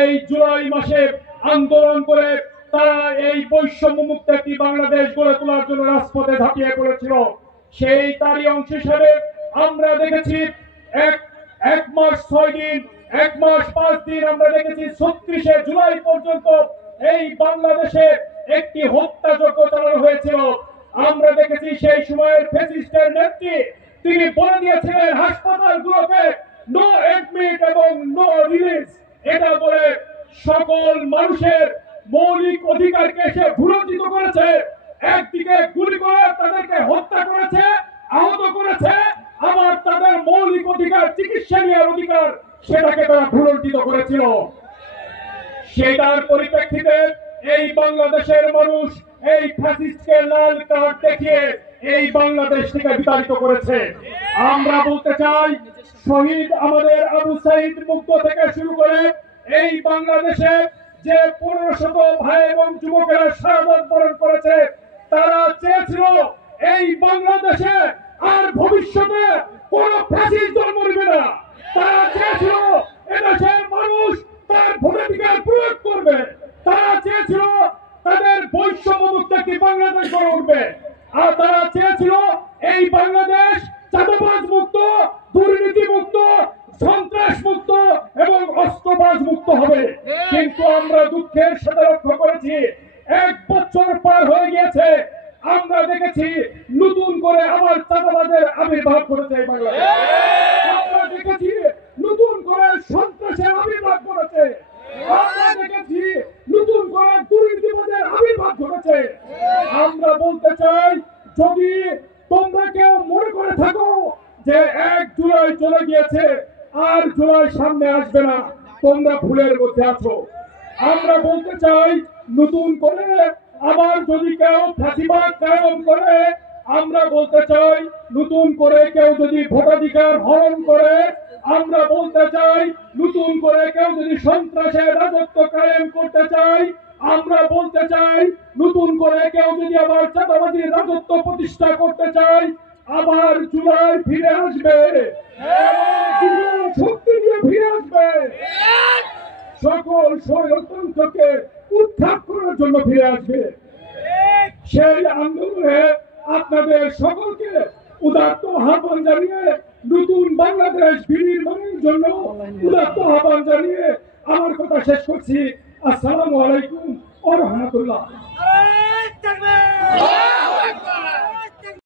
এই জুলাই মাসে আন্দোলন করে তারা এই বৈষম্য মুক্ত একটি বাংলাদেশ গড়ে তোলার জন্য রাজপথে ঝাঁপিয়ে পড়েছিল। সেই তারই অংশ হিসাবে আমরা দেখেছি এক এক মাস 6 দিন, 1 মাস 5 দিন আমরা দেখেছি 36শে জুলাই পর্যন্ত এই বাংলাদেশে একটি হত্যাযজ্ঞ চালানো হয়েছিল। আমরা দেখেছি সেই সময়ের ফ্যাসিস্টের নেত্রী তিনি বলে দিয়েছিলেন হাসপাতালগুলোতে নো এডমিট এবং নো রিলিজ, এটা বলে সকল মানুষের মৌলিক অধিকারকে সে ভুলঞ্চিত করেছে। একদিকে গুলি করে তাদেরকে হত্যা করেছে, আহত করেছে, আবার তাদের মৌলিক অধিকার চিকিৎসা নেওয়ার অধিকার সেটাকে তারা ভুলঞ্চিত করেছিল। সেটার পরিপ্রেক্ষিতে এই বাংলাদেশের মানুষ এই ফ্যাসিস্টকে লাল কার্ড দেখিয়ে এই বাংলাদেশ থেকে বিতাড়িত করেছে। আমরা বলতে চাই শহীদ আমাদের আবু সাইদ মুক্ত থেকে শুরু করে এই বাংলাদেশে যে 1500 ভাই এবং যুবকেরা শাহাদাত বরণ করেছে, তারা চেয়েছিল এই বাংলাদেশে আর ভবিষ্যতে কোন ফ্যাসিস্ট জন্ম নেবে না। তারা চেয়েছিল এদেশের মানুষ তার ভোটাধিকার প্রয়োগ করবে। তারা চেয়েছিল তাদের বৈষম্য মুক্ত একটি বাংলাদেশ গড়ে উঠবে। আর তারা চেয়েছিল এই বাংলাদেশ চাঁদাবাজ মুক্ত, দুর্নীতি মুক্ত, সন্ত্রাস মুক্ত এবং অস্ত্রবাজ মুক্ত হবে। কিন্তু আমরা দুঃখের সাথে লক্ষ্য করেছি 1 বছর পার হয়ে গিয়েছে, আমরা দেখেছি নতুন করে আবার চাঁদাবাজের আবির্ভাব করেছে এই বাংলাদেশ। আমরা দেখেছি নতুন করে সন্ত্রাসের আবির্ভাব করেছে। আমরা দেখেছি নতুন করে দুর্নীতিবাজের আবির্ভাব ঘটেছে। আমরা বলতে চাই, যদি তোমরা কেউ মনে করে থাকো যে 1 জুলাই চলে গিয়েছে আর জুলাই সামনে আসবে না, তোমরা ভুলের মধ্যে আছো। আমরা বলতে চাই, নতুন করে আবার যদি কেউ ফাঁসিবাদ কায়েম করে, আমরা বলতে চাই নতুন করে কেউ যদি ভোটাধিকার হরণ করে, আমরা বলতে চাই নতুন করে কেউ যদি সন্ত্রাসের রাজত্ব কায়েম করতে চায়, আমরা বলতে চাই নতুন করে কেউ যদি আবার চাঁদাবাজির রাজত্ব প্রতিষ্ঠা করতে চায়, আবার জুলাই ফিরে আসবে, শক্তি নিয়ে ফিরে আসবে, সকল স্বৈরতন্ত্রকে উৎখাত করার জন্য ফিরে আসবে। সেই আন্দোলনে আপনাদের সকলকে উদাত্ত আহ্বান জানিয়ে, নতুন বাংলাদেশ বিনির্মাণের জন্য উদাত্ত আহ্বান জানিয়ে আমার কথা শেষ করছি। আসসালামু আলাইকুম ওয়া রাহমাতুল্লাহ।